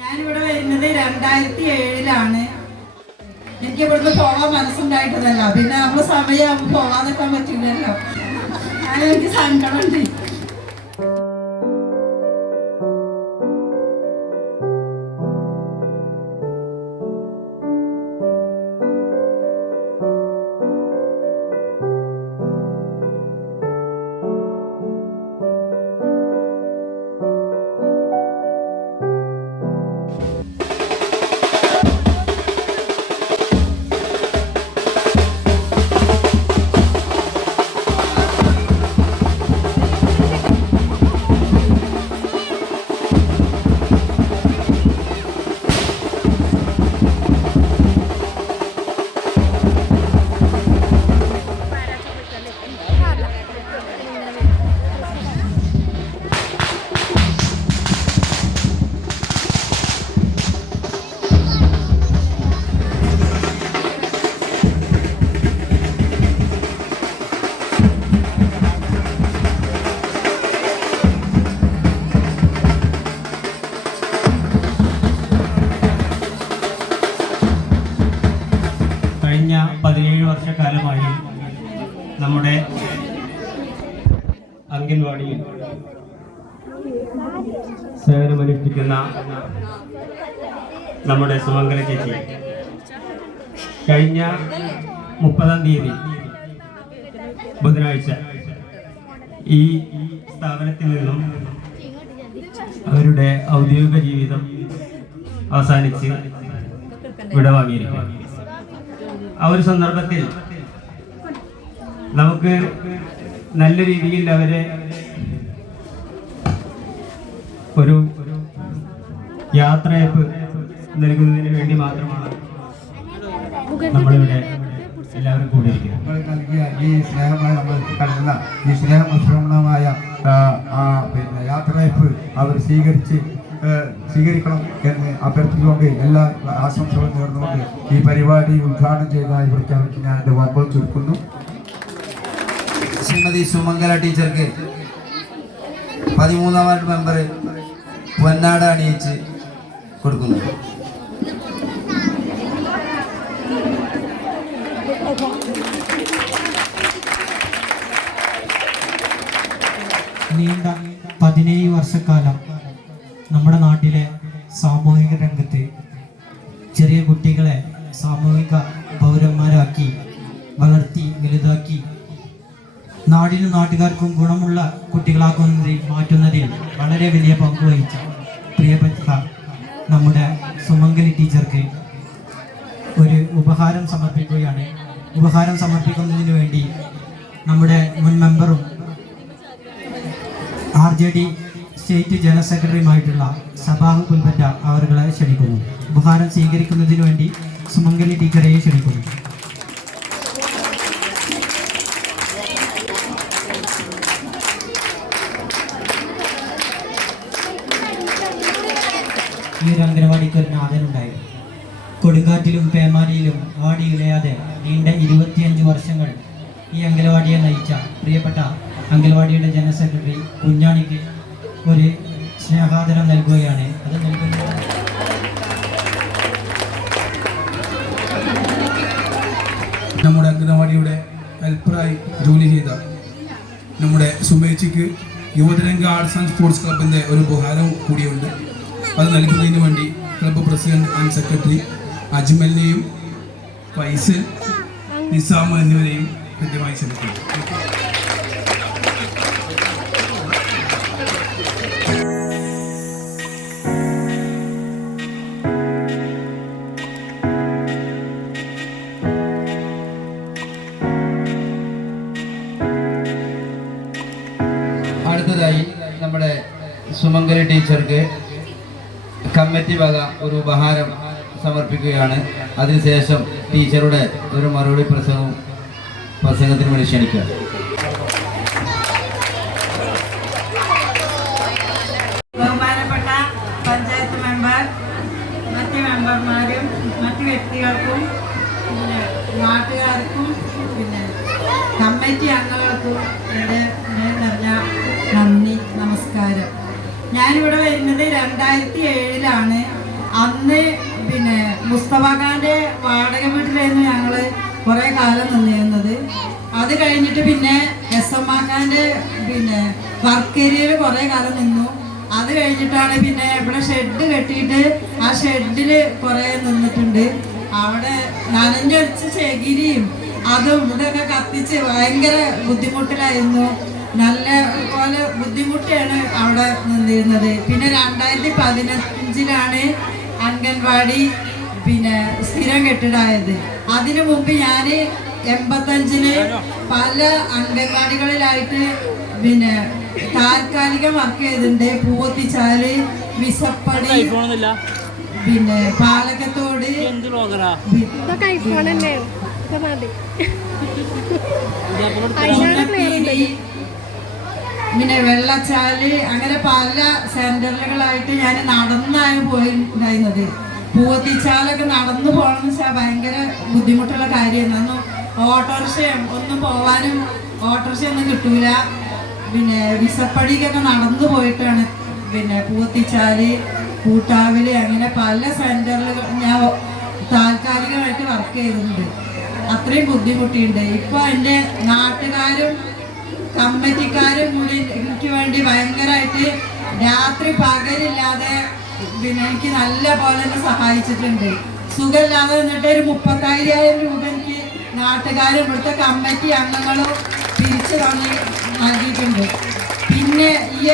ഞാനിവിടെ വരുന്നത് രണ്ടായിരത്തി ഏഴിലാണ് എനിക്ക് ഇവിടുന്ന് പോകാൻ മനസ്സുണ്ടായിട്ടതല്ല. പിന്നെ നമ്മൾ സമയമാകുമ്പോൾ പോകാതിരിക്കാൻ പറ്റില്ലല്ലോ. അങ്ങനെ എനിക്ക് സങ്കടമുണ്ട്. നമ്മുടെ സുമംഗല ചേച്ചി. കഴിഞ്ഞ മുപ്പതാം തീയതി ബുധനാഴ്ച ഈ സ്ഥാപനത്തിൽ നിന്നും അവരുടെ ഔദ്യോഗിക ജീവിതം അവസാനിച്ച് വിടവാങ്ങിയിരിക്കും ആ ഒരു സന്ദർഭത്തിൽ നമുക്ക് നല്ല രീതിയിൽ അവരെ ഒരു യാത്രയപ്പ് നൽകുന്നതിന് വേണ്ടി മാത്രമാണ് നമ്മളിവിടെ എല്ലാവരും നമ്മൾ നൽകിയ ഈ നമ്മൾ ഈ സ്നേഹമിശ്രമണമായ പിന്നെ യാത്രയപ്പ് അവർ സ്വീകരിച്ച് സ്വീകരിക്കണം എന്ന് അഭ്യർത്ഥിച്ചുകൊണ്ട് എല്ലാ ആശംസകളും നേർന്നുകൊണ്ട് ഈ പരിപാടി ഉദ്ഘാടനം ചെയ്തതായി പ്രഖ്യാപിച്ച് ഞാൻ എന്റെ വാക്കുകൾ ചുരുക്കുന്നു. ശ്രീമതി സുമംഗല ടീച്ചർക്ക് പതിമൂന്നാം വാർഡ് മെമ്പർ പൊന്നാട അണിയിച്ച് കൊടുക്കുന്നു. നീണ്ട പതിനേഴ് വർഷക്കാലം നമ്മുടെ നാട്ടിലെ സാമൂഹിക രംഗത്ത് ചെറിയ കുട്ടികളെ സാമൂഹിക പൗരന്മാരാക്കി വളർത്തി വലുതാക്കി നാടിനും നാട്ടുകാർക്കും ഗുണമുള്ള കുട്ടികളാക്കുന്നതിൽ മാറ്റുന്നതിൽ വളരെ വലിയ പങ്ക് വഹിച്ച. നമ്മുടെ സുമംഗലി ടീച്ചർക്ക് ഒരു ഉപഹാരം സമർപ്പിക്കുകയാണ്. ഉപഹാരം സമർപ്പിക്കുന്നതിന് വേണ്ടി നമ്മുടെ മുൻ മെമ്പറും R J D state general സെക്രട്ടറിയുമായിട്ടുള്ള Sabahu Pulpatta അവരുകളെ ക്ഷണിക്കുന്നു. ഉപഹാരം സ്വീകരിക്കുന്നതിന് വേണ്ടി സുമംഗലി ടീച്ചറെയും ക്ഷണിക്കുന്നു. ഒരു അംഗനവാടിക്ക് ഒരു നാഥനുണ്ടായിരുന്നു കൊടുങ്കാറ്റിലും പേമാരിയിലും ആടി ഇളയാതെ നീണ്ട ഇരുപത്തിയഞ്ച് വർഷങ്ങൾ ഈ അംഗനവാടിയെ നയിച്ച പ്രിയപ്പെട്ട അംഗനവാടിയുടെ ജനറൽ സെക്രട്ടറി കുഞ്ഞാണിക്ക് ഒരു സ്നേഹാദരം നൽകുകയാണ്. അത് നൽകുന്നത് നമ്മുടെ അംഗനവാടിയുടെ ഹെൽപ്പറായി ജോലി ചെയ്ത നമ്മുടെ സുമേച്ചിക്ക് യുവതരംഗ ആർട്സ് ആൻഡ് സ്പോർട്സ് ക്ലബിന്റെ ഒരു ഉപഹാരം കൂടിയുണ്ട്. അത് നൽകുന്നതിന് വേണ്ടി ക്ലബ്ബ് പ്രസിഡന്റ് ആൻഡ് സെക്രട്ടറി അജ്മലിനെയും ഫൈസൽ നിസാമ എന്നിവരെയും കൃത്യമായി ക്ഷണിക്കുന്നു. സമർപ്പിക്കുകയാണ് അതിനുശേഷം ടീച്ചറുടെ ഒരു മറുപടി പ്രസംഗം പ്രസംഗത്തിന് വേണ്ടി ക്ഷണിക്കുക. പഞ്ചായത്ത് മറ്റ് മറ്റ് പിന്നെ നമസ്കാരം. ഞാനിവിടെ വരുന്നത് രണ്ടായിരത്തി ഏഴിലാണ്. അന്ന് മുസ്തഫാഖാന്റെ വാടക വീട്ടിലായിരുന്നു ഞങ്ങൾ കുറെ കാലം നിന്നിരുന്നത്. അത് കഴിഞ്ഞിട്ട് പിന്നെ എസ് എം ആഖാന്റെ പിന്നെ വർക്ക് ഏരിയയിൽ കുറെ കാലം നിന്നു. അത് കഴിഞ്ഞിട്ടാണ് പിന്നെ ഇവിടെ ഷെഡ് കെട്ടിയിട്ട് ആ ഷെഡിൽ കുറെ നിന്നിട്ടുണ്ട്. അവിടെ നനഞ്ഞടിച്ച് ചെകിരിയും അതും ഇവിടെയൊക്കെ കത്തിച്ച് ഭയങ്കര ബുദ്ധിമുട്ടിലായിരുന്നു. നല്ല പോലെ ബുദ്ധിമുട്ടിയാണ് അവിടെ നിന്നിരുന്നത്. പിന്നെ രണ്ടായിരത്തി പതിനഞ്ചിലാണ് അംഗൻവാടി പിന്നെ സ്ഥിരം കെട്ടിടായത്. അതിനു മുമ്പ് ഞാൻ എൺപത്തഞ്ചിൽ പല അംഗൻവാടികളിലായിട്ട് പിന്നെ താൽക്കാലിക വർക്ക് ചെയ്തിട്ടുണ്ട്. പൂവത്തിച്ചാൽ വിസപ്പടി പിന്നെ പാലക്കത്തോട്. പിന്നെ വെള്ളച്ചാൽ അങ്ങനെ പല സെന്ററുകളായിട്ട് ഞാൻ നടന്നാണ് പോയിട്ടുണ്ടായിരുന്നത് പൂവത്തിച്ചാലൊക്കെ നടന്നു പോകണമെന്ന് വെച്ചാൽ ഭയങ്കര ബുദ്ധിമുട്ടുള്ള കാര്യമായിരുന്നു അന്ന് ഓട്ടോറിക്ഷയും ഒന്നും പോവാനും ഓട്ടോറിക്ഷ ഒന്നും കിട്ടൂല. പിന്നെ വിസപ്പടിക്കൊക്കെ നടന്നു പോയിട്ടാണ്. പിന്നെ പൂവത്തിച്ചാൽ കൂട്ടാവിൽ അങ്ങനെ പല സെന്ററിൽ ഞാൻ താൽക്കാലികമായിട്ട് വർക്ക് ചെയ്തിട്ടുണ്ട്. അത്രയും ബുദ്ധിമുട്ടിയുണ്ട്. ഇപ്പൊ എന്റെ നാട്ടുകാരും കമ്മിറ്റിക്കാരും കൂടി എനിക്ക് വേണ്ടി ഭയങ്കരമായിട്ട് രാത്രി പകലില്ലാതെ പിന്നെ എനിക്ക് നല്ല പോലെ തന്നെ സഹായിച്ചിട്ടുണ്ട്. സുഖമില്ലാതെ നിന്നിട്ട് ഒരു മുപ്പത്തായിരം രൂപ എനിക്ക് നാട്ടുകാരും ഇവിടുത്തെ കമ്മിറ്റി അംഗങ്ങളും തിരിച്ചു തന്നി നൽകിയിട്ടുണ്ട്. പിന്നെ ഈ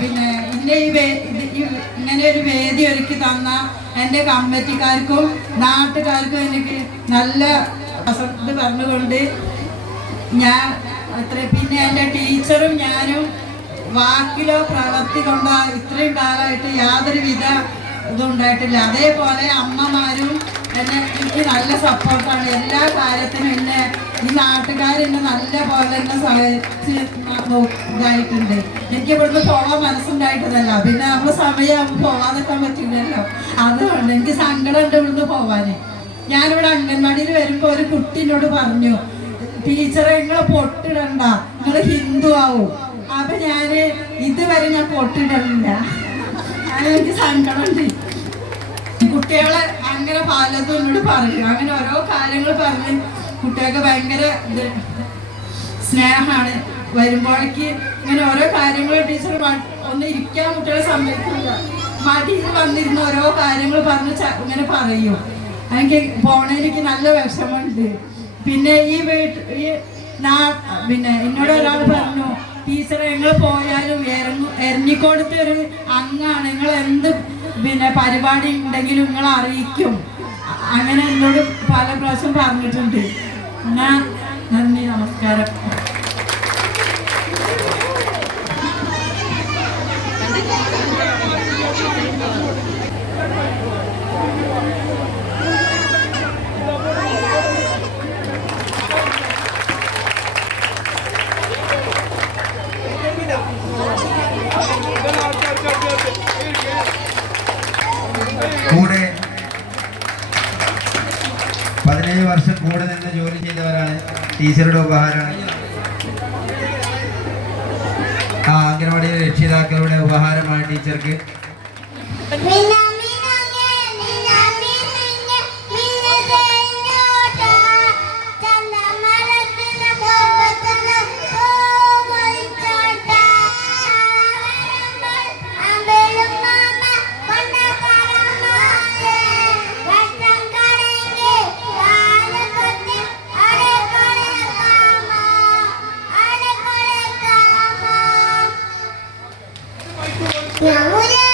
പിന്നെ ഇന്നെ ഈ ഇങ്ങനെ ഒരു വേദി ഒരുക്കി തന്ന എന്റെ കമ്മിറ്റിക്കാർക്കും നാട്ടുകാർക്കും എനിക്ക് നല്ല ഇത് പറഞ്ഞുകൊണ്ട് ഞാൻ അത്ര പിന്നെ എന്റെ ടീച്ചറും ഞാനും വാക്കിലോ പ്രവൃത്തി കൊണ്ടോ ഇത്രയും കാലമായിട്ട് യാതൊരു വിധ ഇതും ഉണ്ടായിട്ടില്ല. അതേപോലെ അമ്മമാരും എന്നെ എനിക്ക് നല്ല സപ്പോർട്ടാണ്. എല്ലാ കാര്യത്തിനും എന്നെ ഈ നാട്ടുകാർ എന്നെ നല്ല പോലെ എന്നെ സഹായിച്ച് ഇതായിട്ടുണ്ട്. എനിക്ക് ഇവിടുന്ന് പോകാൻ മനസ്സുണ്ടായിട്ടതല്ല. പിന്നെ നമ്മൾ സമയമാകുമ്പോൾ പോകാതെക്കാൻ പറ്റില്ലല്ലോ. അതുകൊണ്ട് എനിക്ക് സങ്കടമുണ്ട് ഇവിടുന്ന് പോവാന്. ഞാനിവിടെ അംഗൻവാടിയിൽ വരുമ്പോൾ ഒരു കുട്ടി പറഞ്ഞു ടീച്ചറെ നിങ്ങളെ പൊട്ടിടണ്ട. നിങ്ങൾ ഹിന്ദു ആവും. അപ്പൊ ഞാൻ ഇതുവരെ ഞാൻ പൊട്ടിടലില്ല. അത് എനിക്ക് സങ്കടമുണ്ട്. കുട്ടികളെ അങ്ങനെ പലതും എന്നോട് പറയും. അങ്ങനെ ഓരോ കാര്യങ്ങൾ പറഞ്ഞ് കുട്ടികൾക്ക് ഭയങ്കര ഇത് സ്നേഹമാണ്. വരുമ്പോഴേക്ക് ഇങ്ങനെ ഓരോ കാര്യങ്ങൾ ടീച്ചർ ഒന്ന് ഇരിക്കാൻ കുട്ടികളെ സമ്മതിക്കില്ല മടിയിൽ വന്നിരുന്ന ഓരോ കാര്യങ്ങൾ പറഞ്ഞ് ഇങ്ങനെ പറയും. എനിക്ക് പോണേലേക്ക് നല്ല വിഷമമുണ്ട്. പിന്നെ ഈ വീട്ട് ഈ പിന്നെ എന്നോട് ഒരാൾ പറഞ്ഞു ടീച്ചറെ ഞങ്ങൾ പോയാലും എറങ്ങു എരഞ്ഞിക്കോടത്തെ ഒരു അങ്ങാണ്. നിങ്ങൾ എന്ത് പിന്നെ പരിപാടി ഉണ്ടെങ്കിലും നിങ്ങൾ അറിയിക്കും. അങ്ങനെ എന്നോട് പല പ്രാവശ്യം പറഞ്ഞിട്ടുണ്ട്. എന്നാ നന്ദി നമസ്കാരം. കൂടെ പതിനേഴ് വർഷം കൂടെ നിന്ന് ജോലി ചെയ്തവരാണ്. ടീച്ചറുടെ ഉപഹാരമാണ്. ആ അംഗനവാടിയിലെ രക്ഷിതാക്കളുടെ ഉപഹാരമാണ് ടീച്ചർക്ക്. 两个月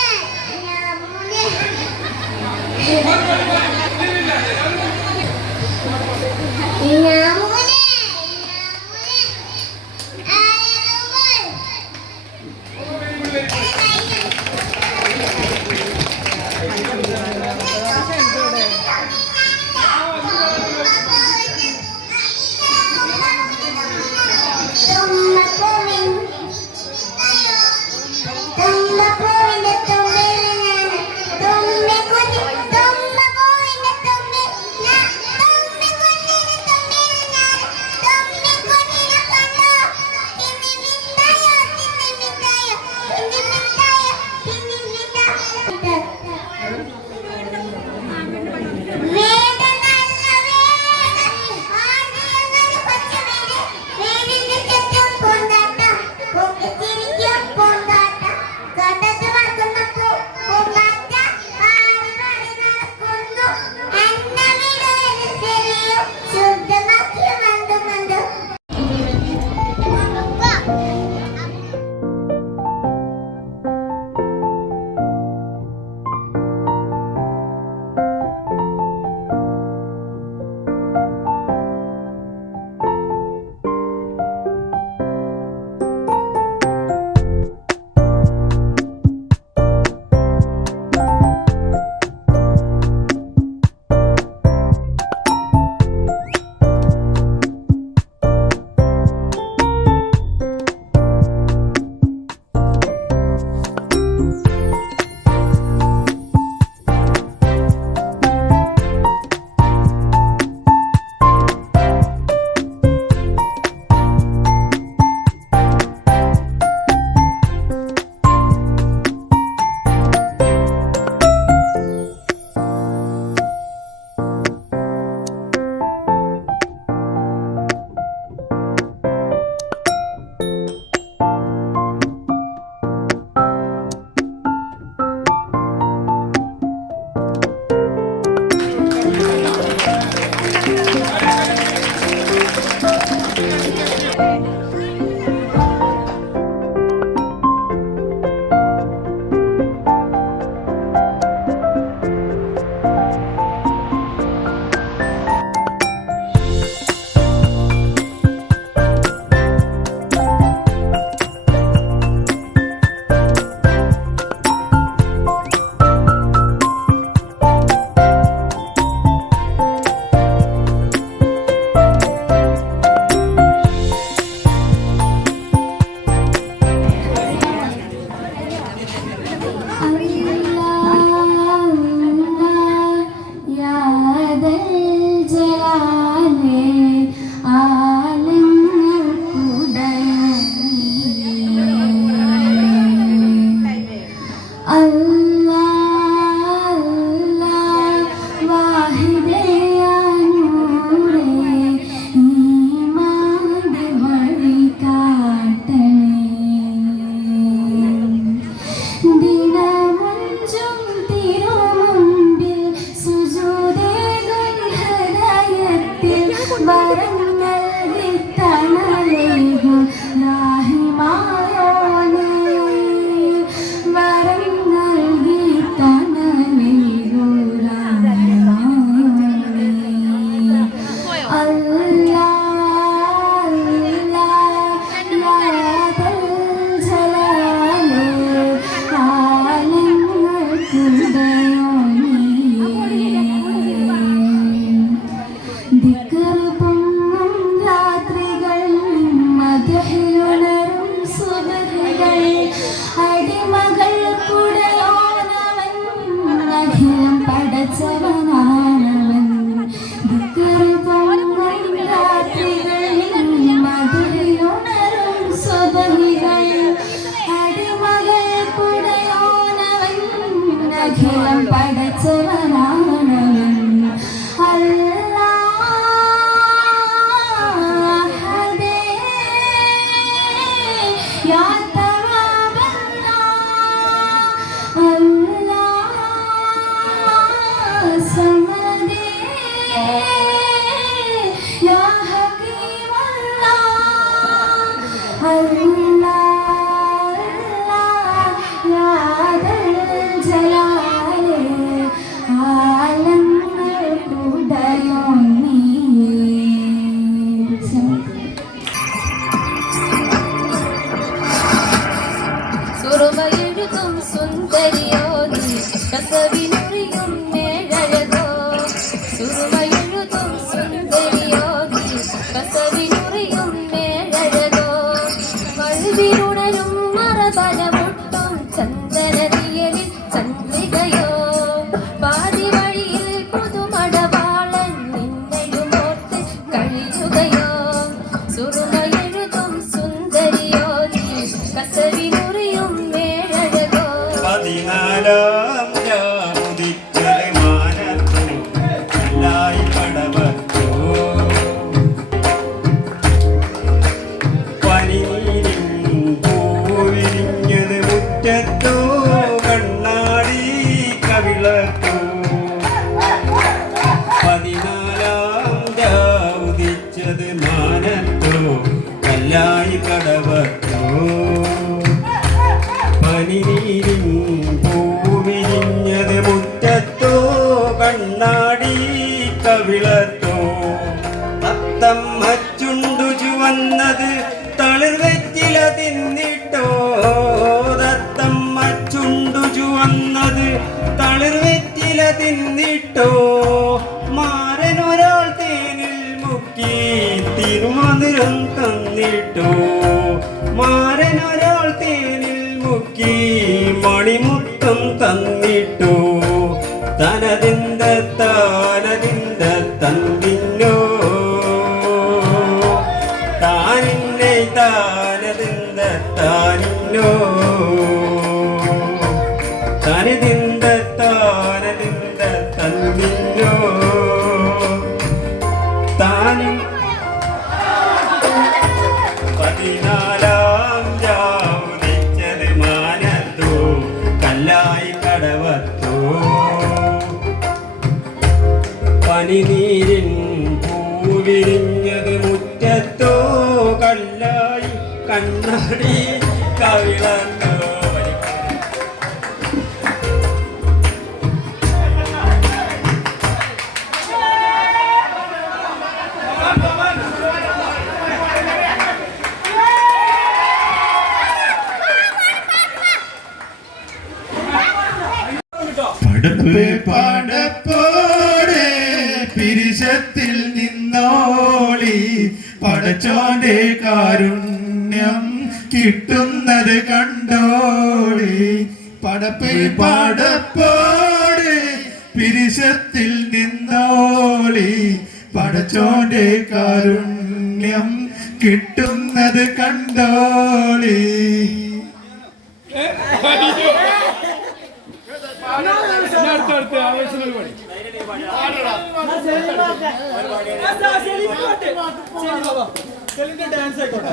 Baby. படைச்சவனா 该你，就 ơn പനിനീരും പൂവിരിഞ്ഞത് മുറ്റത്തോ കണ്ണാടി കവിളത്തോ. അത്തമ്മ ചുണ്ടു ചുവന്നത് തളിർവെറ്റില തിന്നിട്ടോ. തത്തമ്മ ചുണ്ടു ചുവന്നത് തളിർവെറ്റില മാരനൊരാൾ തേനിൽ മുക്കി തിരുമന്ദിരം തന്നിട്ടോ. മാരനൊരാൾ തേനിൽ മുക്കി മണിമുട്ടം തന്നിട്ടു. പനിനീരിൻ പൂവിരിഞ്ഞത് മുറ്റത്തോ കല്ലായി കണ്ണാടി കവിളങ്ങ ഈശോന്റെ കാരുണ്യം കിട്ടുന്നത് കണ്ടോടി പടപ്പിൽ പടപ്പോടെ പിരിശത്തിൽ നിന്നോളി. പടച്ചോന്റെ കാരുണ്യം കിട്ടുന്നത് കണ്ടോളി. എന്റെ ഡാൻസ് ആയിക്കോട്ടെ.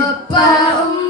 ഒപ്പ ഉമ്മ